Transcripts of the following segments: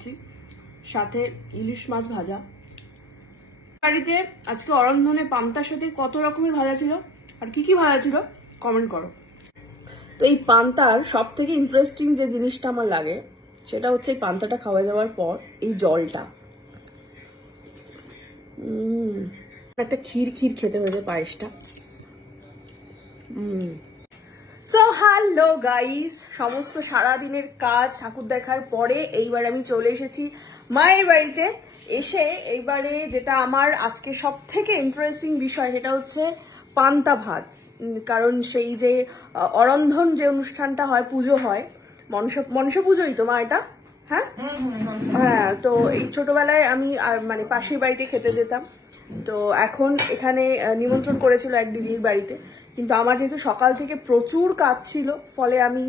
খাচ্ছি, সাথে ইলিশ মাছ ভাজা। বাড়িতে আজকে অরন্ধনে পান্তার সাথে কত রকমের ভাজা ছিল আর কি কি ভাজা ছিল কমেন্ট করো। তো এই পান্তার সব থেকে ইন্টারেস্টিং যে জিনিসটা আমার লাগে সেটা হচ্ছে এই পান্তাটা খাওয়া যাওয়ার পর এই জলটা। একটা ক্ষীর ক্ষীর খেতে হয়েছে পায়েসটা। সো হ্যালো গাইস, সমস্ত সারাদিনের কাজ ঠাকুর দেখার পরে এইবার আমি চলে এসেছি মায়ের বাড়িতে। এসে এইবারে যেটা আমার আজকে সব থেকে ইন্টারেস্টিং বিষয় সেটা হচ্ছে পান্তা ভাত। কারণ সেই যে অরন্ধন যে অনুষ্ঠানটা হয়, পুজো হয়, মনসা পুজোই তো মা এটা? হ্যাঁ হ্যাঁ। তো এই ছোটবেলায় আমি মানে পাশের বাড়িতে খেতে যেতাম। তো এখন এখানে নিমন্ত্রণ করেছিল এক দিদির বাড়িতে, কিন্তু আমার যেহেতু সকাল থেকে প্রচুর কাজ ছিল ফলে আমি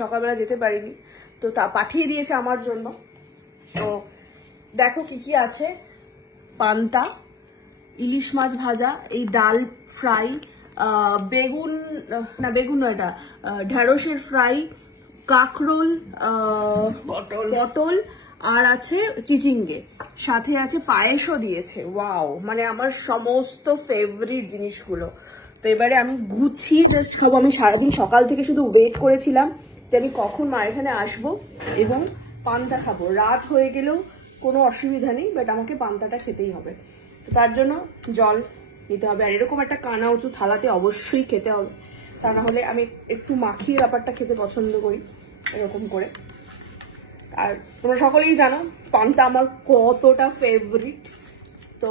সকালবেলা যেতে পারিনি। তো তা পাঠিয়ে দিয়েছে আমার জন্য। তো দেখো কি কি আছে: পান্তা, ইলিশ মাছ ভাজা, এই ডাল ফ্রাই, বেগুন না বেগুন নয় এটা ঢেঁড়সের ফ্রাই, কাঁকরোল, পটল, আর আছে চিচিঙ্গে, সাথে আছে পায়েসও দিয়েছে। ওয়াও, মানে আমার সমস্ত ফেভারিট জিনিসগুলো। তো এবারে আমি গুছিয়ে জাস্ট খাবো। আমি সারাদিন সকাল থেকে শুধু ওয়েট করেছিলাম যে আমি কখন মায়ের এখানে আসবো এবং পান্তা খাবো। রাত হয়ে গেলেও কোনো অসুবিধা নেই, বাট আমাকে পান্তাটা খেতেই হবে। তো তার জন্য জল নিতে হবে, আর এরকম একটা কানা উঁচু থালাতে অবশ্যই খেতে হবে, তা না হলে আমি একটু মাখিয়ে ব্যাপারটা খেতে পছন্দ করি এরকম করে। আর তোমরা সকলেই জানো পান্তা আমার কতটা ফেভারিট। তো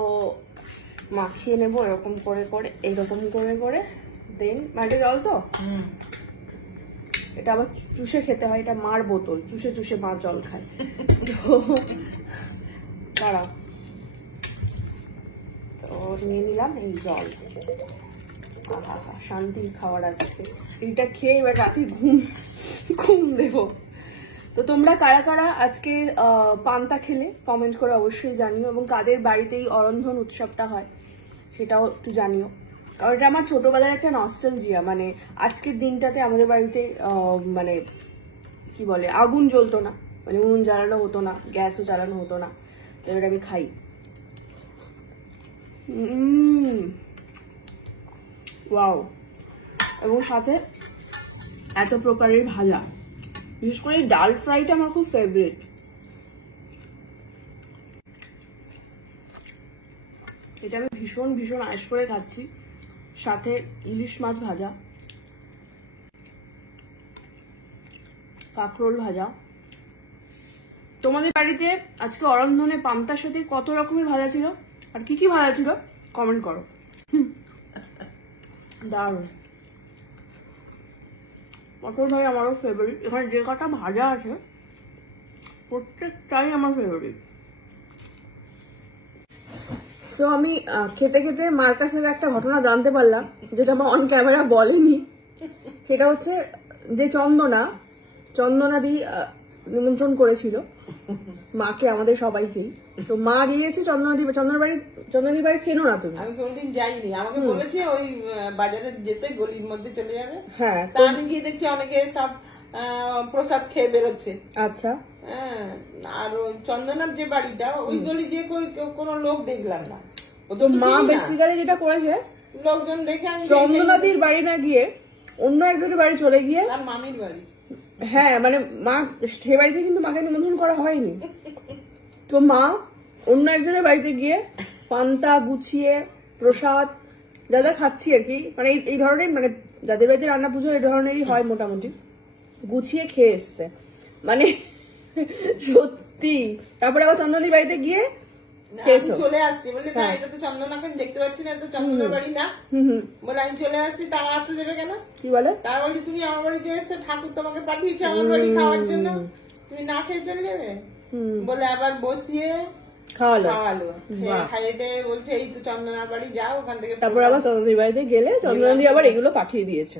মাখিয়ে নেবো এরকম করে করে, এইরকম করে করে। দেন মাটি জল তো এটা আবার চুষে খেতে হয়, এটা মার বোতল, চুষে চুষে মা জল খায়। তো দাঁড়াও, তো নিয়ে নিলাম এই জল। আহা হা, শান্তি খাওয়ার আজকে এইটা খেয়ে এবার রাতে ঘুম দেবো। তো তোমরা কারা কারা আজকে পান্তা খেলে কমেন্ট করে অবশ্যই জানিও, এবং কাদের বাড়িতে এই অরন্ধন উৎসবটা হয় সেটাও একটু জানিও। কারণ এটা আমার ছোটবেলার একটা নস্টালজিয়া। মানে আজকের দিনটাতে আমাদের বাড়িতে মানে কি বলে, আগুন জ্বলতো না, মানে উনুন জ্বালানো হতো না, গ্যাসও জ্বালানো হতো না। তো এটা আমি খাই। ওয়াও, এবং সাথে এত প্রকারের ভাজা, বিশেষ করে এই ডাল ফ্রাইটা আমার খুব ফেভারিট। এটা আমি ভীষণ ভীষণ আয়েশ করে খাচ্ছি, সাথে ইলিশ মাছ ভাজা, কাঁকরোল ভাজা। তোমাদের বাড়িতে আজকে অরন্ধনে পান্তার সাথে কত রকমের ভাজা ছিল আর কি কি ভাজা ছিল কমেন্ট করো। দারুণ। পটল ভাই আমারও ফেভারিট। এখানে যে কটা ভাজা আছে প্রত্যেকটাই আমার ফেভারিট। তো আমি খেতে খেতে মার কাছে একটা ঘটনা জানতে পারলাম, যেটা আমার অন ক্যামেরা বলেনি। সেটা হচ্ছে যে চন্দনাদি নিমন্ত্রণ করেছিল মাকে, আমাদের সবাইকেই। তো মা গিয়েছে চন্দনাদির বাড়ি চেনো না তুমি? আমি কোনোদিন যাইনি, আমাকে বলেছে ওই বাজারে যেতে, গলির মধ্যে চলে যাবে। হ্যাঁ, তা আমি গিয়ে দেখছি অনেকে সব প্রসাদ খেয়ে বেরোচ্ছে। আচ্ছা। হ্যাঁ, আর চন্দনার যে বাড়িটা, ওই গলি দিয়ে কোনো লোক দেখলাম না। তো মা বেসিক্যালি যেটা করেছে, লোকজন দেখে আমি চন্দনাদির বাড়ি না গিয়ে অন্য একজনের বাড়ি চলে গিয়ে, তার মামির বাড়ি। হ্যাঁ, মানে মা সে বাড়িতে কিন্তু মাকে নিমন্ত্রণ করা হয়নি। তো মা অন্য একজনের বাড়িতে গিয়ে পান্তা গুছিয়ে প্রসাদ যা যা খাচ্ছি আর কি, মানে এই ধরনের, মানে যাদের বাড়িতে রান্না পুজো এই ধরনেরই হয় মোটামুটি, গুছিয়ে খেয়ে এসছে। মানে সত্যি। তারপরে আবার চন্দনাদির বাড়িতে গিয়ে চলে আসছি, বলে না এটা তো চন্দনাকে দেখতে পাচ্ছি না, এটা চন্দনার বাড়ি না। বলে আমি চলে আসছি। তারা আসতে দেবে কেন? কি বলে? তার বলি তুমি আমার বাড়িতে এসে ঠাকুর তোমাকে পাঠিয়েছে আমার বাড়ি খাওয়ার জন্য, তুমি না খেয়ে চলে যাবে? বলে আবার বসিয়ে খাওয়ালো। খাইয়ে বলছে এই তো চন্দনার বাড়ি যাও, ওখান থেকে। তারপর আবার চন্দনাদির বাড়িতে গেলে চন্দনাদি আবার এগুলো পাঠিয়ে দিয়েছে।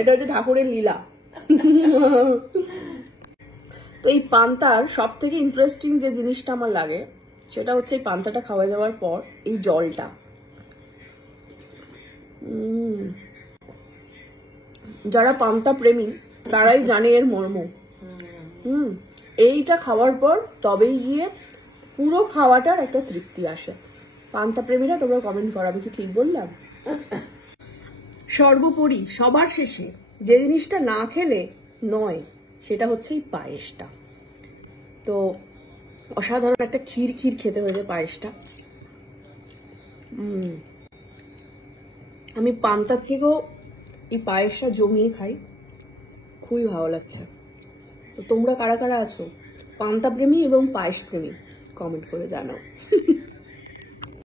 এটা হচ্ছে ঠাকুরের লীলা। তো এই পান্তার সব থেকে ইন্টারেস্টিং যে জিনিসটা আমার লাগে সেটা হচ্ছে এই পান্তাটা খাওয়া যাওয়ার পর এই জলটা। যারা পান্তা প্রেমী তারাই জানে এর মর্ম। এইটা খাওয়ার পর তবেই গিয়ে পুরো খাওয়াটার একটা তৃপ্তি আসে। পান্তা প্রেমীরা তোমরা কমেন্ট করো, আমি কি ঠিক বললাম? সর্বোপরি সবার শেষে যে জিনিসটা না খেলে নয় সেটা হচ্ছে এই পায়েসটা। তো অসাধারণ একটা ক্ষীর খেতে হয়েছে পায়েসটা। আমি পান্তার থেকেও এই পায়েসটা জমিয়ে খাই, খুবই ভালো লাগছে। তো তোমরা কারা কারা আছো পান্তা প্রেমী এবং পায়েস প্রেমী কমেন্ট করে জানাও।